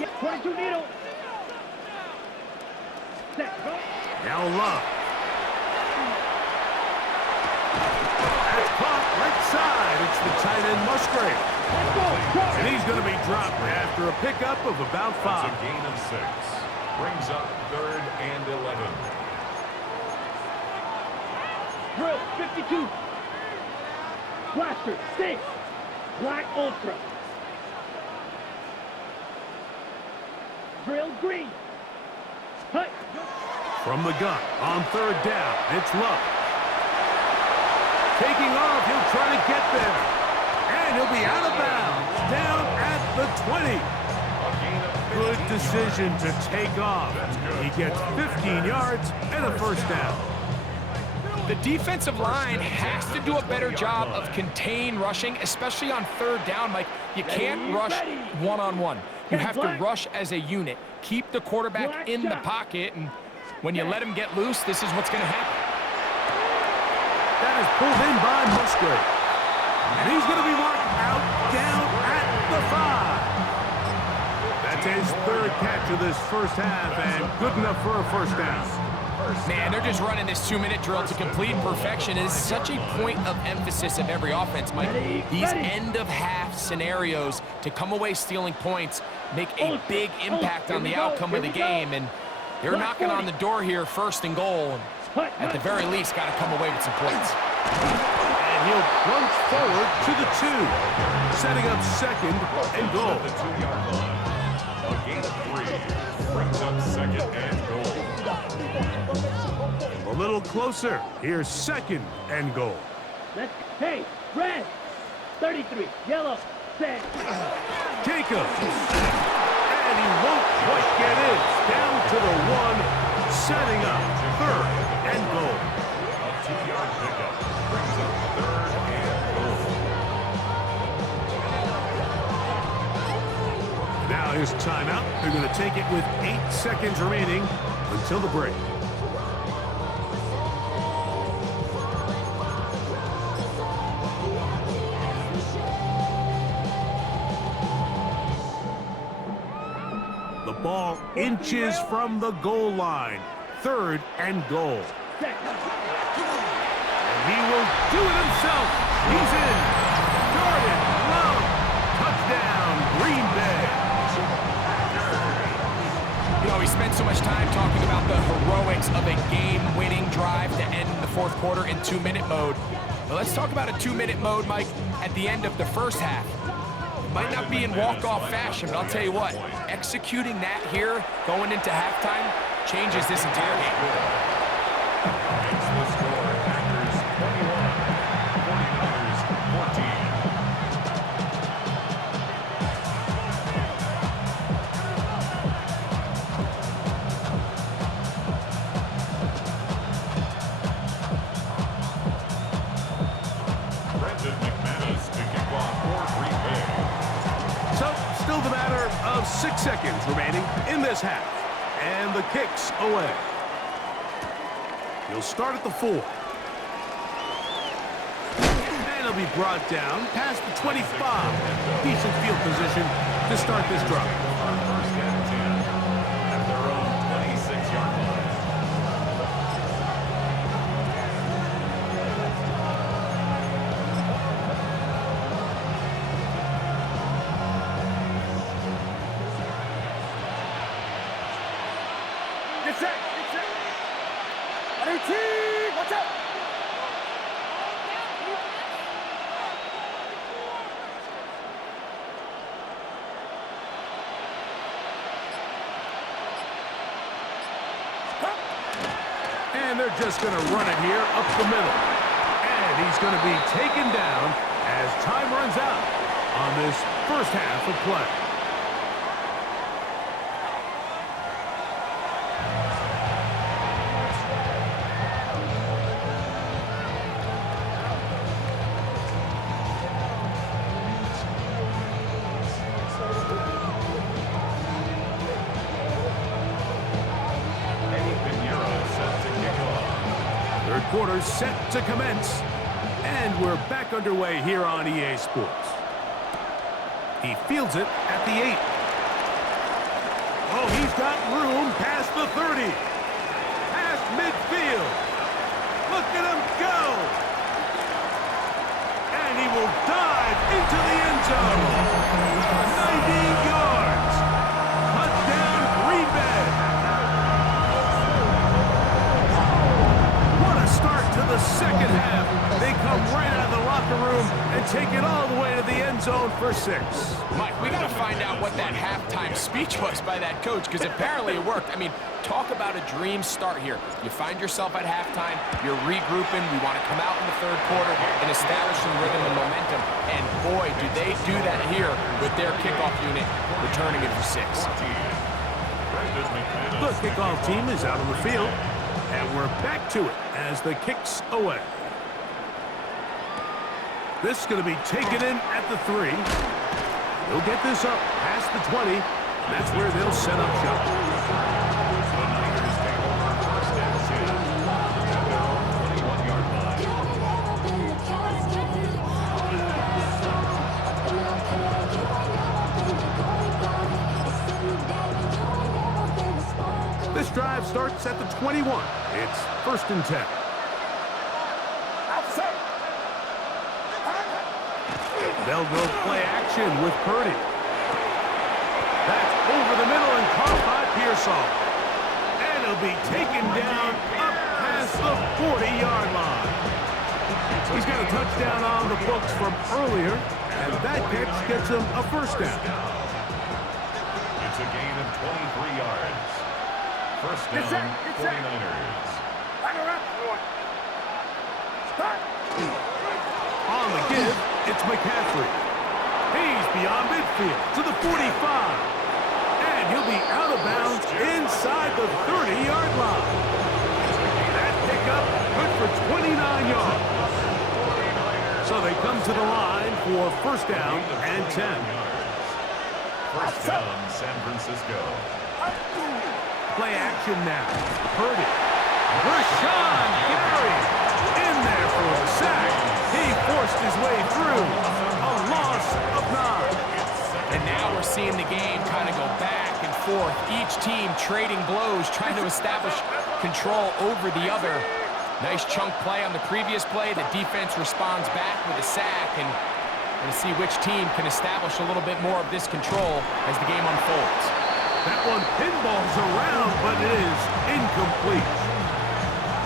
Yeah, 22 needle. Set. Now Love. That's caught right side. It's the tight end Musgrave. And he's going to be dropped after a pickup of about 5. That's a gain of 6. Brings up 3rd and 11. Drill 52. Blaster 6. Black Ultra. Drill green. Hut. From the gun on 3rd down, it's Love. Taking off, he'll try to get there. And he'll be out of bounds, down at the 20. Good decision to take off. He gets 15 yards and a 1st down. The defensive line has to do a better job of contain rushing, especially on 3rd down, Mike. You can't rush one-on-one. You have to rush as a unit. Keep the quarterback in the pocket, and when you let him get loose, this is what's going to happen. That is pulled in by Musgrave. And he's going to be marked out down at the 5. That's his 3rd catch of this first half, and good enough for a 1st down. Man, they're just running this 2-minute drill to complete perfection. It is such a point of emphasis of every offense, Mike. These end-of-half scenarios to come away stealing points make a big impact on the outcome of the game, and they're knocking on the door here, 1st and goal. At the very least, got to come away with some points. And he'll plunge forward to the 2, setting up 2nd and goal. The 2-yard line. A gain of 3. Brings up 2nd and goal. A little closer. Here's 2nd and goal. Hey, red. 33. Yellow. Set. Jacobs. And he won't quite get in. Down to the 1, setting up 3rd and goal. A 2-yard pickup. Brings up 3rd and goal. Now here's timeout. They're going to take it with 8 seconds remaining until the break. The ball inches from the goal line. 3rd and goal. And he will do it himself. He's in. Jordan Love. Touchdown, Green Bay. You know, we spent so much time talking about the heroics of a game-winning drive to end the 4th quarter in 2-minute mode. But let's talk about a 2-minute mode, Mike, at the end of the 1st half. It might not be in walk-off fashion, but I'll tell you what, executing that here, going into halftime, changes this entire game. Makes the score Packers 21, 49ers 14. Still the matter of 6 seconds remaining in this half. And the kick's away. He'll start at the 4. And he'll be brought down past the 25. Decent field position to start this drive. First and 10 at their own 26-yard line. Watch out! And they're just going to run it here up the middle. And he's going to be taken down as time runs out on this first half of play. Quarter set to commence, and we're back underway here on EA Sports. He fields it at the 8. got room past the 30. Past midfield. Look at him go. And he will dive into the end zone. 90 yards. Touchdown, Green Bay. What a start to the second half. They come right out of the locker room and take it all the way to the end zone for 6. Mike, we got to find out what that halftime speech was by that coach, because apparently it worked. I mean, talk about a dream start here. You find yourself at halftime, you're regrouping, you want to come out in the third quarter and establish some rhythm and momentum. And boy, do they do that here with their kickoff unit returning it for 6. The kickoff team is out on the field, and we're back to it as the kick's away. This is going to be taken in at the 3. They'll get this up past the 20. That's where they'll set up shop. The Niners take over first and 10 at their own 21-yard line. This drive starts at the 21. It's first and 10. They'll go play action with Purdy. That's over the middle and caught by Pearsall. And he'll be taken down up past the 40-yard line. He's got a touchdown on the books from earlier, and that catch gets him a first down. It's a gain of 23 yards. First down, 49ers. On the give, it's McCaffrey. He's beyond midfield to the 45. And he'll be out of bounds inside the 30-yard line. That pickup good for 29 yards. So they come to the line for first down and 10. First down, San Francisco. Play action now. Purdy. Rashawn Gary in there for a sack. He forced his way through. A loss of 9. And now we're seeing the game kind of go back and forth. Each team trading blows, trying to establish control over the other. Nice chunk play on the previous play. The defense responds back with a sack, and we'll see which team can establish a little bit more of this control as the game unfolds. That one pinballs around, but it is incomplete.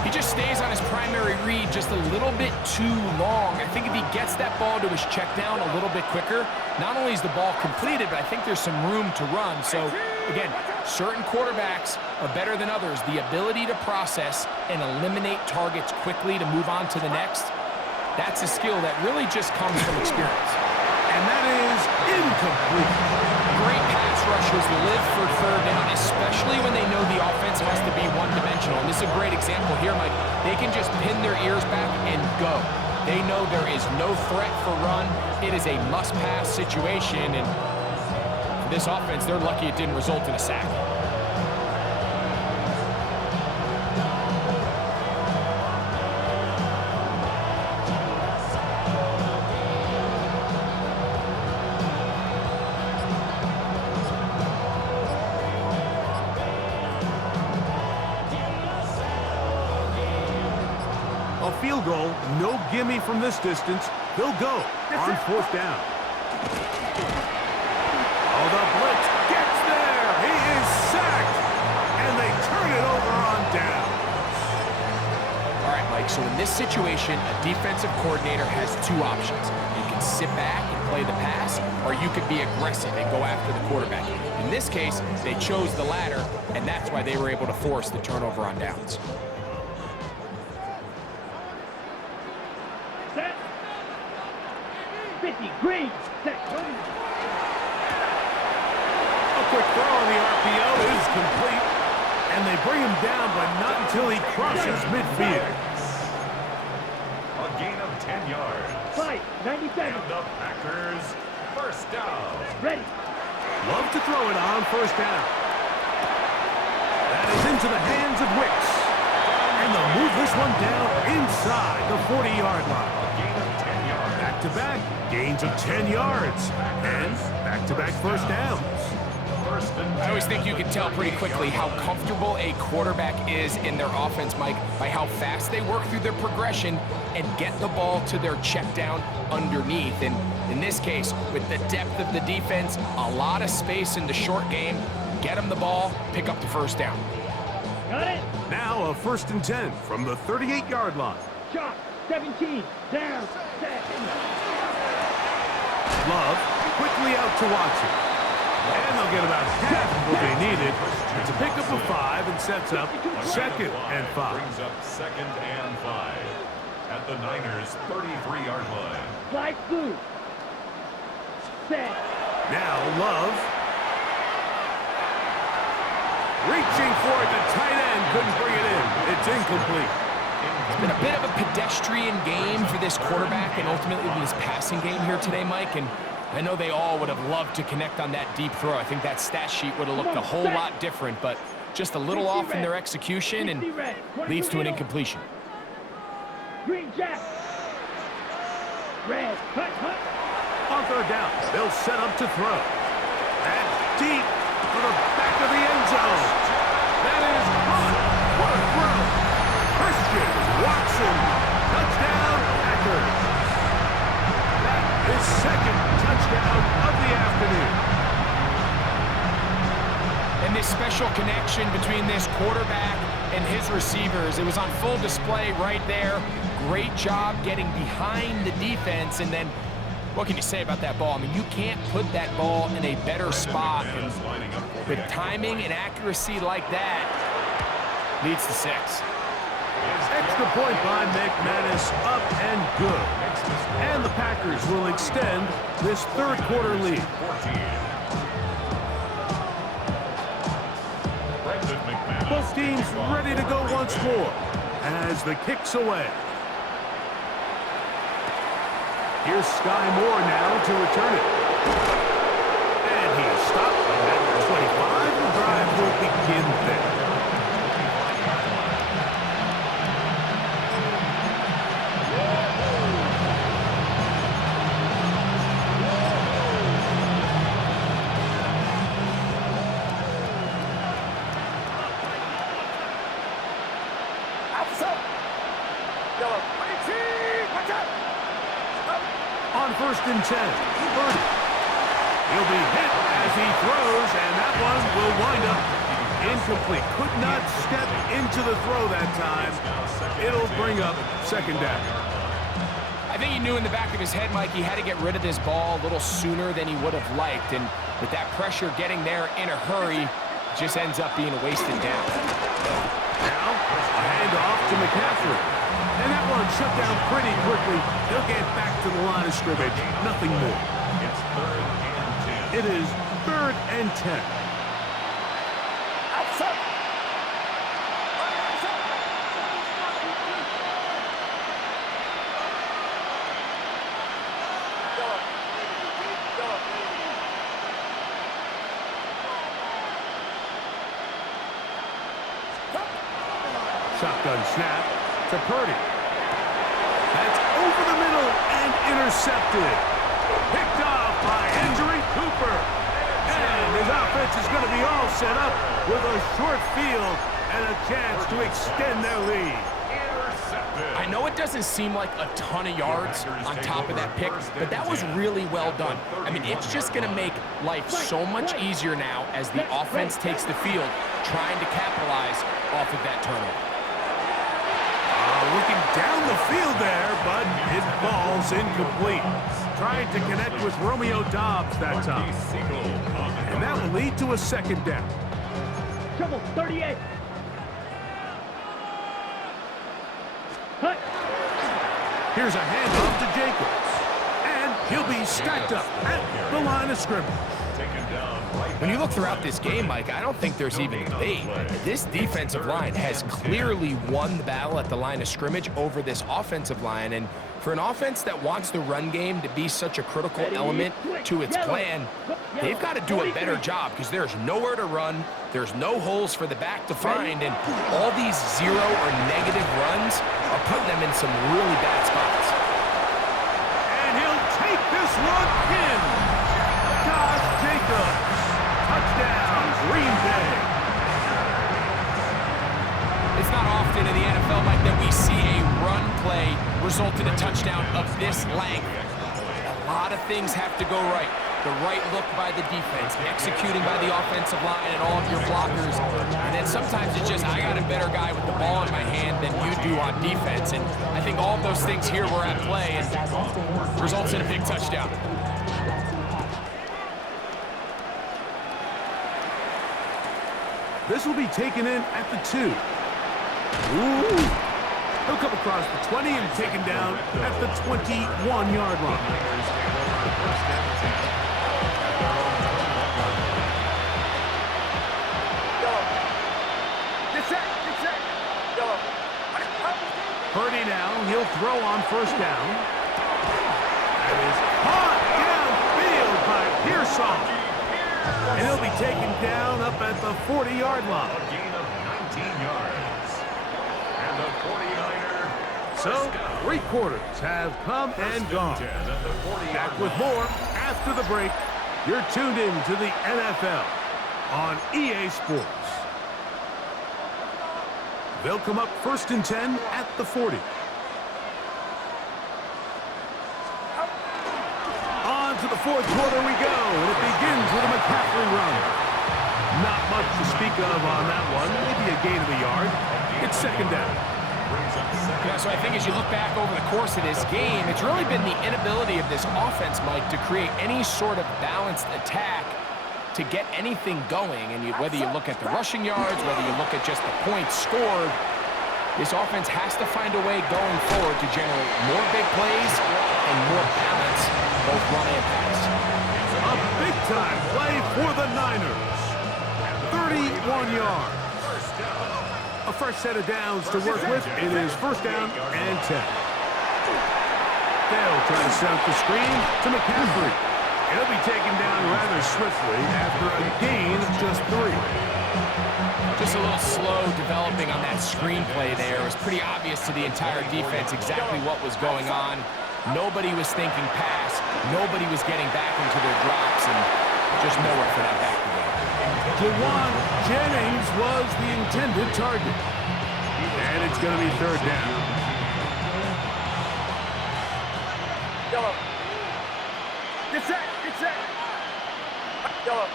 He just stays on his primary read just a little bit too long. I think if he gets that ball to his check down a little bit quicker, not only is the ball completed, but I think there's some room to run. So, again, certain quarterbacks are better than others. The ability to process and eliminate targets quickly to move on to the next, that's a skill that really just comes from experience. And that is incomplete. Great pass rushers live for third down, especially when they know the offense has to be one-dimensional. And this is a great example here, Mike. They can just pin their ears back and go. They know there is no threat for run. It is a must-pass situation, and for this offense, they're lucky it didn't result in a sack. Field goal, no gimme from this distance. They'll go on fourth down. Oh, the blitz gets there. He is sacked, and they turn it over on down. All right, Mike, so in this situation, a defensive coordinator has two options. You can sit back and play the pass, or you could be aggressive and go after the quarterback. In this case, they chose the latter, and that's why they were able to force the turnover on downs. Set. 50, green, set. A quick throw on the RPO is complete, and they bring him down, but not until he crosses midfield. A gain of 10 yards. Fight, 97. And the Packers, first down. Ready. Love to throw it on first down. That is into the hands of Wicks. And they'll move this one down inside the 40-yard line. A gain of 10 yards. Back-to-back gains of 10 yards. And back-to-back first downs. First and 10 always think you can tell pretty quickly how comfortable a quarterback is in their offense, Mike, by how fast they work through their progression and get the ball to their check down underneath. And in this case, with the depth of the defense, a lot of space in the short game, get them the ball, pick up the first down. Got it. Now a 1st and 10 from the 38-yard line. Shot. 17. Down. Set. Love quickly out to Watson. And they'll get about half of what they needed. It's a pickup of 5 and sets up 2nd and 5. Brings up 2nd and 5 at the Niners' 33-yard line. Slide through. Set. Now Love. Reaching for it, the tight end couldn't bring it in. It's incomplete. It's been a bit of a pedestrian game for this quarterback and ultimately this passing game here today, Mike. And I know they all would have loved to connect on that deep throw. I think that stat sheet would have looked a whole lot different, but just a little off in their execution and leads to an incompletion. Green Jack. Red. Hut, hut. On 3rd down, they'll set up to throw. And deep for the back of the end zone. That is caught. What a throw. Christian Watson. Touchdown, Packers. That is 2nd touchdown of the afternoon. And this special connection between this quarterback and his receivers, it was on full display right there. Great job getting behind the defense, and then what can you say about that ball? I mean, you can't put that ball in a better spot. And with timing and accuracy like that, leads to 6. Extra point by McManus, up and good. And the Packers will extend this 3rd quarter lead. Both teams ready to go once more as the kick's away. Here's Sky Moore now to return it. And he's stopped at the 25. The drive will begin there. On 1st and 10, Purdy. He'll be hit as he throws, and that one will wind up incomplete. Could not step into the throw that time. It'll bring up 2nd down. I think he knew in the back of his head, Mike, he had to get rid of this ball a little sooner than he would have liked. And with that pressure getting there in a hurry, it just ends up being a wasted down. Now, a handoff to McCaffrey. And that one shut down pretty quickly. He'll get back to the line of scrimmage. Nothing more. It's 3rd and 10. It is 3rd and 10. Shotgun snap to Purdy. That's over the middle and intercepted. Picked off by Andrew Cooper. And his offense is going to be all set up with a short field and a chance to extend their lead. I know it doesn't seem like a ton of yards on top of that pick, but that was really well done. I mean, it's just going to make life so much easier now as the offense takes the field, trying to capitalize off of that turnover. Looking down the field there, but it falls incomplete. Trying to connect with Romeo Doubs that time. And that will lead to a 2nd down. Trouble. 38. Hut. Here's a handoff to Jacobs. And he'll be stacked up at the line of scrimmage. When you look throughout this game, Mike, I don't think there's even a debate. This defensive line has clearly won the battle at the line of scrimmage over this offensive line. And for an offense that wants the run game to be such a critical element to its plan, they've got to do a better job because there's nowhere to run, there's no holes for the back to find, and all these 0 or negative runs are putting them in some really bad spots. And he'll take this one in. Josh Jacobs. Touchdown, Green Mike, that we see a run play result in a touchdown of this length. A lot of things have to go right. The right look by the defense, executing by the offensive line and all of your blockers. And then sometimes it's just, I got a better guy with the ball in my hand than you do on defense. And I think all of those things here were at play and results in a big touchdown. This will be taken in at the 2. Ooh. He'll come across the 20 and taken down at the 21-yard line. Purdy now, he'll throw on first down. That is caught downfield by Pearson. And he'll be taken down up at the 40-yard line. A gain of 19 yards. And the 49er. So, 3 quarters have come and gone. Back with more after the break. You're tuned in to the NFL on EA Sports. They'll come up 1st and 10 at the 40. On to the 4th quarter we go, and it begins with a McCaffrey run. Not much to speak of on that one, maybe a gain of a yard. It's 2nd down. Yeah, so I think as you look back over the course of this game, it's really been the inability of this offense, Mike, to create any sort of balanced attack to get anything going. And whether you look at the rushing yards, whether you look at just the points scored, this offense has to find a way going forward to generate more big plays and more balance, both run and pass. A big-time play for the Niners. 31 yards. A fresh set of downs to work with. It is 1st down and 10. They'll try to set up the screen to McCaffrey. He'll be taken down rather swiftly after a gain of just 3. Just a little slow developing on that screenplay there. It was pretty obvious to the entire defense exactly what was going on. Nobody was thinking pass. Nobody was getting back into their drops, and just nowhere for that back to go. Jawan Jennings was the intended target. And it's going to be 3rd down. Yellow. Get set. Get set. Yellow.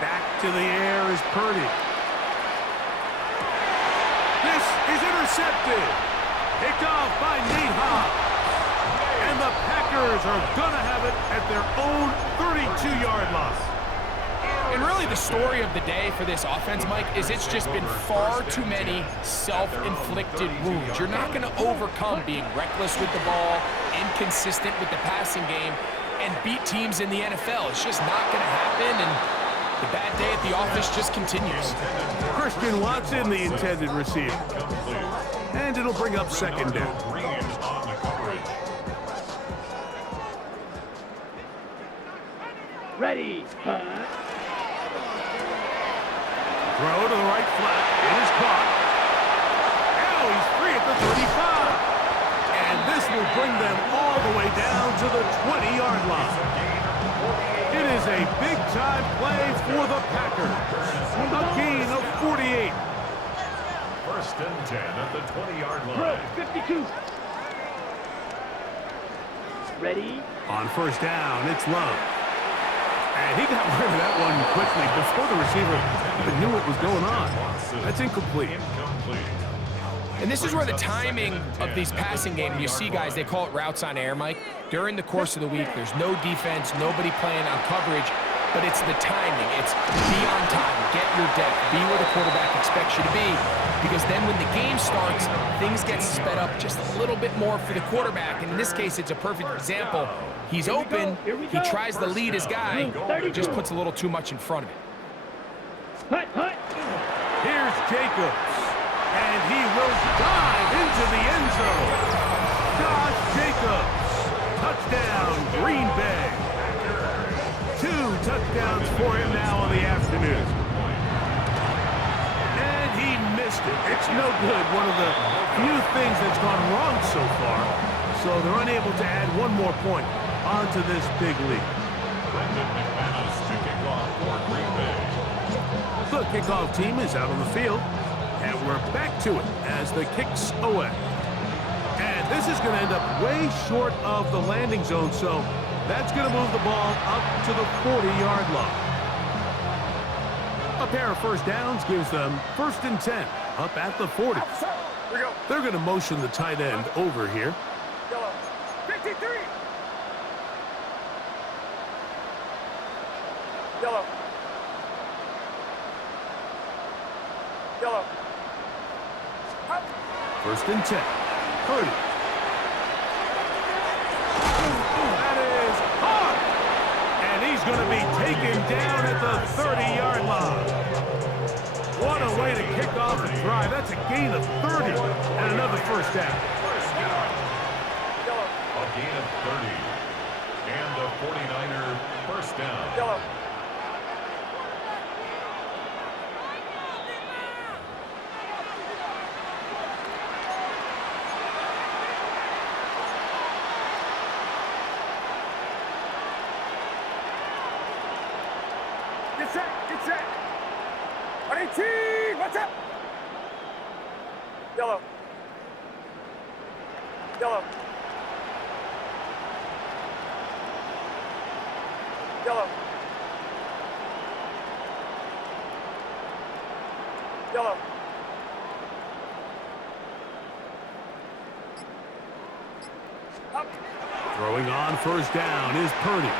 Back to the air is Purdy. This is intercepted. Picked off by Nate Hobbs. And the Packers are going to have it at their own 32-yard line. And really the story of the day for this offense, Mike, is it's just been far too many self-inflicted wounds. You're not going to overcome being reckless with the ball, inconsistent with the passing game, and beat teams in the NFL. It's just not going to happen, and the bad day at the office just continues. Christian Watson, the intended receiver. And it'll bring up 2nd down. Ready. Throw to the right flat. It is caught. Now he's free at the 35. And this will bring them all the way down to the 20-yard line. It is a big-time play for the Packers. A gain of 48. 1st and 10 at the 20-yard Throw. line. 52. Ready. On 1st down, it's Love. And he got rid of that one quickly before the receiver even knew what was going on. That's incomplete. And this is where the timing of these passing games, you see guys, they call it routes on air, Mike. During the course of the week, there's no defense, nobody playing on coverage, but it's the timing. It's be on time, get your depth, be where the quarterback expects you to be, because then when the game starts, things get sped up just a little bit more for the quarterback. And in this case, it's a perfect example. He's open, he tries to lead his guy, just puts a little too much in front of it. Hut, hut. Here's Jacobs. And he will dive into the end zone. Josh Jacobs. Touchdown, Green Bay. 2 touchdowns for him now in the afternoon. And he missed it. It's no good. One of the few things that's gone wrong so far. So they're unable to add one more point. onto this big lead. Brendan McManus to kick off for Green Bay. The kickoff team is out on the field, and we're back to it as the kick's away. And this is going to end up way short of the landing zone, so that's going to move the ball up to the 40-yard line. A pair of first downs gives them 1st and 10 up at the 40. They're going to motion the tight end over here. 53. Yellow. Yellow. 1st and 10. Purdy. That is hard. And he's going to be taken down at the 30-yard line. What a way to kick off a drive. That's a gain of 30 and another first down. A gain of 30. And a 49er first down. Yellow. Get set. Get set. 18. What's up? Yellow. Yellow. Yellow. Yellow. Up. Throwing on first down is Purdy.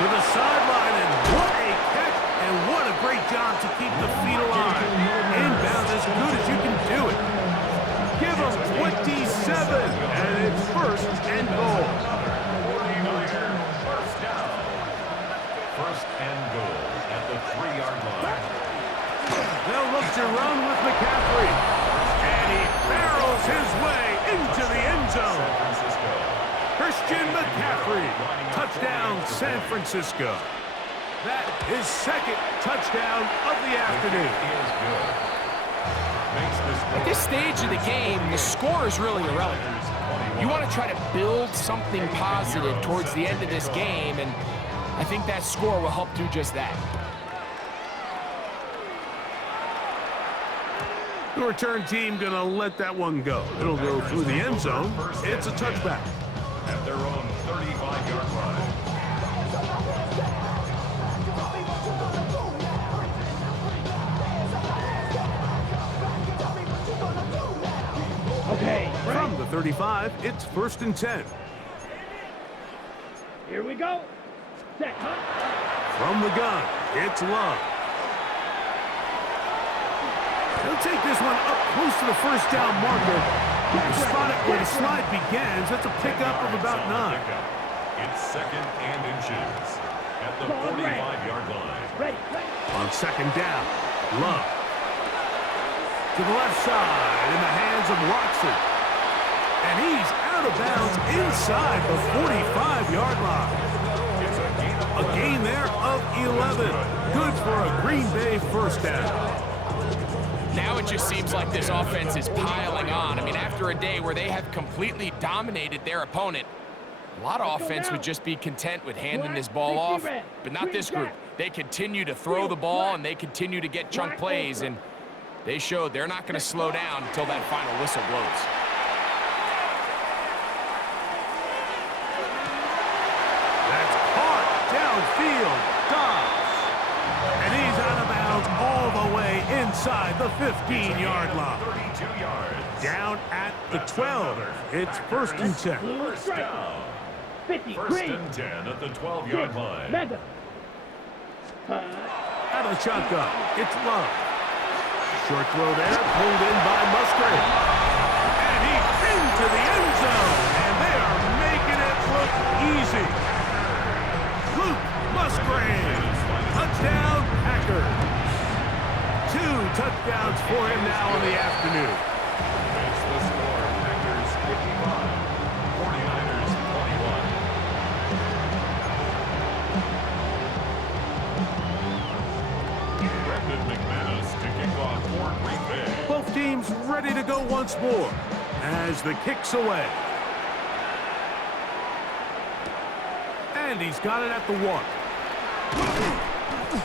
To the sideline, and what a catch, and what a great job to keep the feet alive. Inbound as good as you can do it. Give them 27, and it's 1st and goal. 49er first down. 1st and goal at the 3-yard line. They'll look to run with McCaffrey, and he barrels his way into the end zone. San Francisco. Christian McCaffrey, touchdown San Francisco. That is 2nd touchdown of the afternoon. Is good. Makes this At this stage of the game, the score is really irrelevant. You want to try to build something positive towards the end of this game, and I think that score will help do just that. The return team going to let that one go. It'll go through the end zone. It's a touchback. at their own 35-yard line. Okay, From the 35, it's 1st and 10. here we go. Set, huh? From the gun, it's Love. He'll take this one up close to the first down marker. The spot it where the slide begins. That's a pickup of about 9. It's 2nd and inches at the 45-yard line. Ready, ready. On 2nd down, Love. To the left side in the hands of Watson. And he's out of bounds inside the 45-yard line. A gain there of 11. Good for a Green Bay first down. Now it just seems like this offense is piling on. I mean, after a day where they have completely dominated their opponent, a lot of offense would just be content with handing this ball off, but not this group. They continue to throw the ball, and they continue to get chunk plays, and they showed they're not going to slow down until that final whistle blows. That's caught downfield. Dobbs. And he's out of bounds all the way inside the 15-yard line. 32 yards. Down at the 12. It's 1st and 10. First down. 50, 1st green. and 10 at the 12-yard line. Mega. Out of the shotgun, it's Love. Short throw there, pulled in by Musgrave. And he's into the end zone. And they are making it look easy. Luke Musgrave. Touchdown, Packers. 2 touchdowns for him now in the afternoon. Makes the score Packers 55, 49ers 21. Brendan McManus to kick off for Green Bay. Both teams ready to go once more as the kick's away. And he's got it at the 1.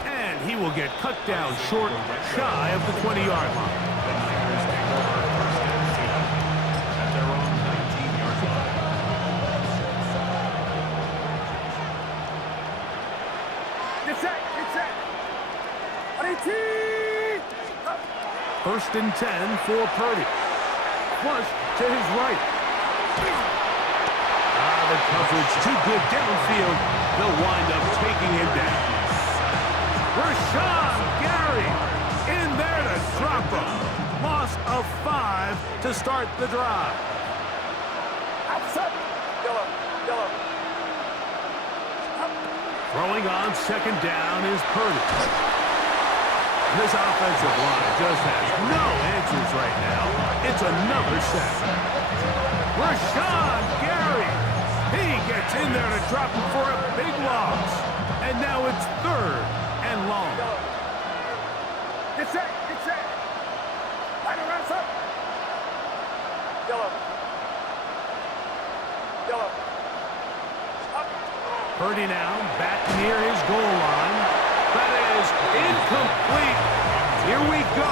And he will get cut down short, shy of the 20-yard line. The Niners take over first and 10 at their own 19-yard line. Get set. Get set. 18. First and 10 for Purdy. Flush to his right. The coverage too good downfield. They'll wind up taking him down. Rashawn Gary in there to drop him. Loss of 5 to start the drive. Outside. Yellow. Yellow. Throwing on second down is Purdy. This offensive line just has no answers right now. It's another sack. Rashawn Gary. He gets in there to drop him for a big loss. And now it's 3rd and long. Get set. Get set. Line around up. Yellow. Yellow. Up. Purdy now back near his goal line. That is incomplete. Here we go.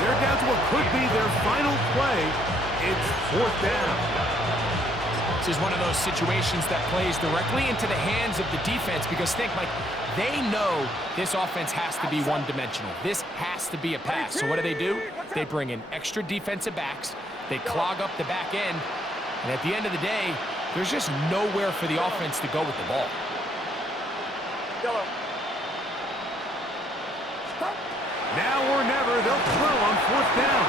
They're down to what could be their final play. It's 4th down. This is one of those situations that plays directly into the hands of the defense because think, Mike, they know this offense has to be one-dimensional. This has to be a pass. So what do? They bring in extra defensive backs. They clog up the back end. And at the end of the day, there's just nowhere for the offense to go with the ball. Yellow. Now or never, they'll throw on 4th down.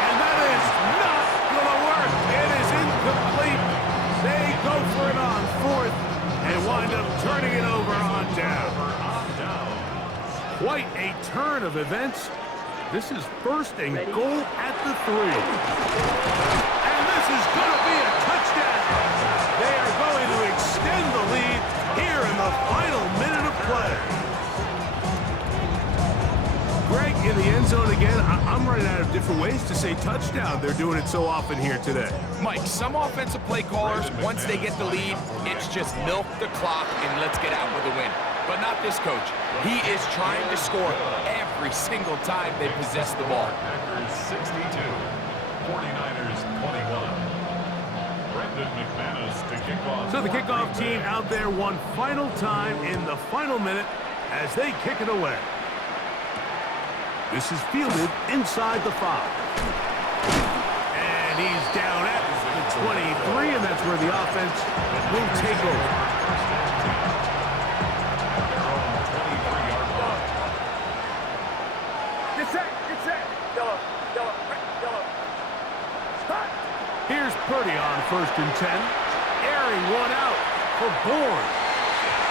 And that is not going to work. It is incomplete. They go for it on 4th and wind up turning it over on down. Quite a turn of events. This is 1st and goal at the 3. And this is going to be a touchdown. They are going to extend the lead here in the final minute of play. Greg, in the end zone again. I'm running out of different ways to say touchdown. They're doing it so often here today. Mike, some offensive play callers, once they get the lead, it's just milk the clock and let's get out with a win. But not this coach. He is trying to score every single time they possess the ball. Packers 62, 49ers 21. Brendan McManus to kick off. So the kickoff team out there one final time in the final minute as they kick it away. This is fielded inside the 5. And he's down at the 23, and that's where the offense will take over. Get set. Get set. Yellow. Yellow. Yellow. Start. Here's Purdy on 1st and 10. Airing one out for Bourne.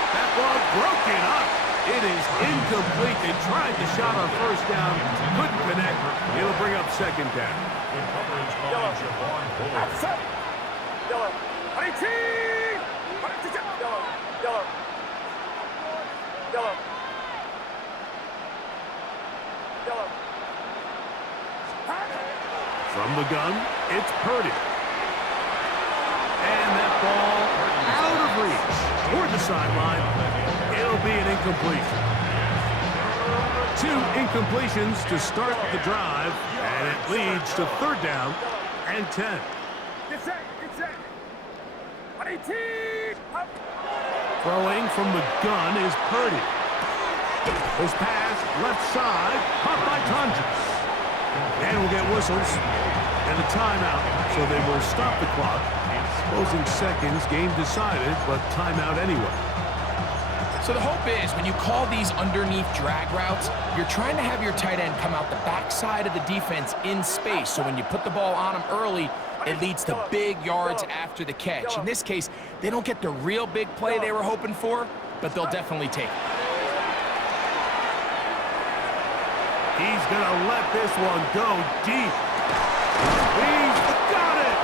That ball broken up. It is incomplete. They tried the shot on 1st down. Couldn't connect. It'll bring up 2nd down. Good coverage by Javon Bullard. Outside. Yellow. 18. Yellow. Yellow. Yellow. Yellow. From the gun, it's Purdy. And that ball out of reach toward the sideline. It'll be an incompletion. 2 incompletions to start the drive, and it leads to 3rd down and 10. Get set. Get set. 18. Up. Throwing from the gun is Purdy. His pass left side, caught by Tonjes. And we'll get whistles and a timeout, so they will stop the clock. Closing seconds, game decided, but timeout anyway. So the hope is when you call these underneath drag routes, you're trying to have your tight end come out the backside of the defense in space. So when you put the ball on him early, it leads to big yards after the catch. In this case, they don't get the real big play they were hoping for, but they'll definitely take it. He's going to let this one go deep. He's got it!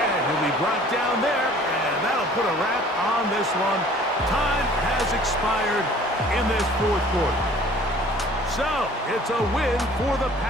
And he'll be brought down there, and that'll put a wrap on this one. Time has expired in this 4th quarter. So, it's a win for the Packers.